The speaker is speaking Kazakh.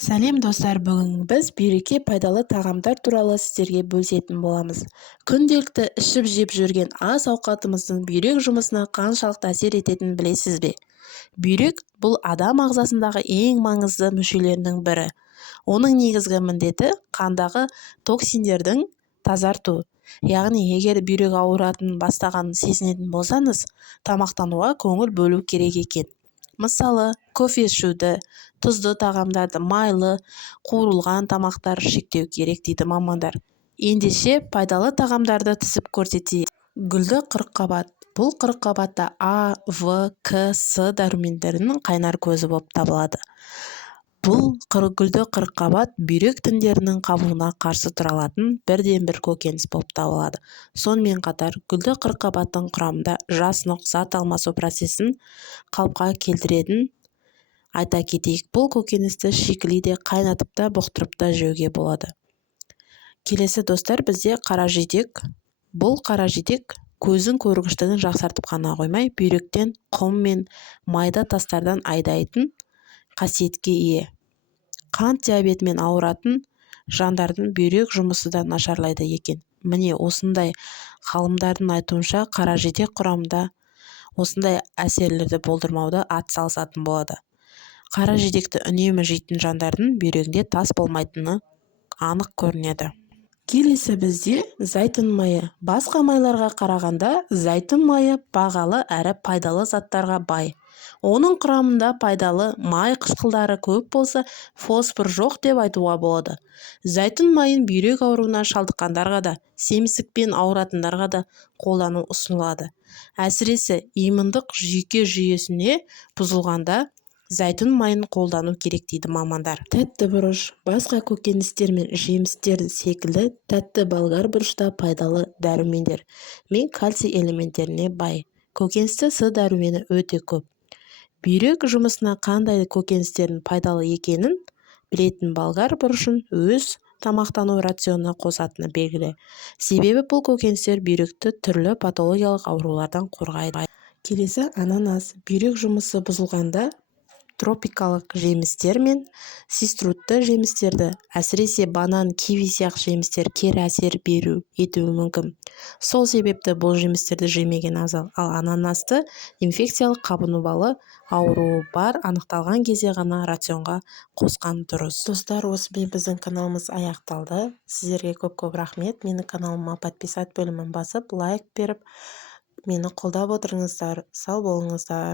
Сәлем достар, бүгін біз бүйрекке пайдалы тағамдар туралы сіздерге бөлісетін боламыз. Күнделікті ішіп-жеп жүрген ас ауқатымыздың бүйрек жұмысына қаншалықты әсер ететінін білесіз бе? Бүйрек бұл адам ағзасындағы ең маңызды мүшелерінің бірі. Оның негізгі міндеті қандағы токсиндердің тазарту. Яғни, егер бүйрек ауыратын бастағанын сезінетін болсаңыз, тамақтануға көңіл бөлу керек екен. Мысалы, кофе ішуді, тұзды тағамдарды, майлы, қуырылған тамақтар шектеу керек дейді мамандар. Ендеше пайдалы тағамдарды тізіп көрсетейік. Гүлді қырыққабат. Бұл қырыққабатта А, В, К, С дәрумендерінің қайнар көзі болып табылады. Бұл гүлді қырыққабат бүйрек тіндерінің қабуына қарсы тұра алатын бірден-бір көкөніс болып табылады. Сонымен қатар, гүлді қырыққабаттың құрамында жасұнық зат алмасу процесін қалыпқа келтіретін айта кетейік. Бұл көкөністі шикілі де қайнатып та бұқтырып та жеуге болады. Келесі достар, бізде қаражидек. Бұл қаражидек көздің көргіштігін жақсартып қана қоймай, бүйректен құм мен майда тастардан айдайтын қасиетке ие. Қант диабетімен ауыратын жандардың бүйрек жұмысы да нашарлайды екен. Міне осындай ғалымдардың айтуынша қаражидек құрамында осындай әсерлерді болдырмауды атсалысатын болады. Қаражидекті үнемі жейтін жандардың бүйрегінде тас болмайтыны анық көрінеді. Келесі бізде зәйтүн майы. Басқа майларға қарағанда зәйтүн майы бағалы әрі пайдалы заттарға бай. Оның құрамында пайдалы май қышқылдары көп болса, фосфор жоқ деп айтуға болады. Зәйтүн майын бүйрек ауруына шалдыққандарға да, семіздікпен ауыратындарға да қолдану ұсынылады. Әсіресе иммундық жүйке бұзылғанда зәйтүн майын қолдану керек дейді мамандар. Тәтті бұрыш. Басқа көкөністер мен жемістер секілді тәтті болгар бұрышта пайдалы дәрумендер мен кальций элементтеріне бай. Көкөністе С дәрумені өте көп. Бүйрек жұмысына қандай көкөністердің пайдалы екенін білетін болгар бұрышын өз тамақтану рационына қосатыны белгілі. Себебі бұл көкөністер бүйректі түрлі патологиялық аурулардан қорғайды. Келесі ананас. Бүйрек жұмысы бұзылғанда тропикалық жемістер мен ситрусты жемістерді, әсіресе банан, киви сияқты жемістер кері әсер етуі мүмкін. Сол себепті бұл жемістерді жемеген абзал. Ал ананасты инфекциялық қабынуы ауруы бар анықталған кезде ғана рационға қосқан дұрыс. Достар, осымен біздің каналымыз аяқталды. Сіздерге көп рахмет. Менің каналыма подписать бөлімін басып, лайк беріп, мені қолдап отырыңыздар. Сау болыңыздар.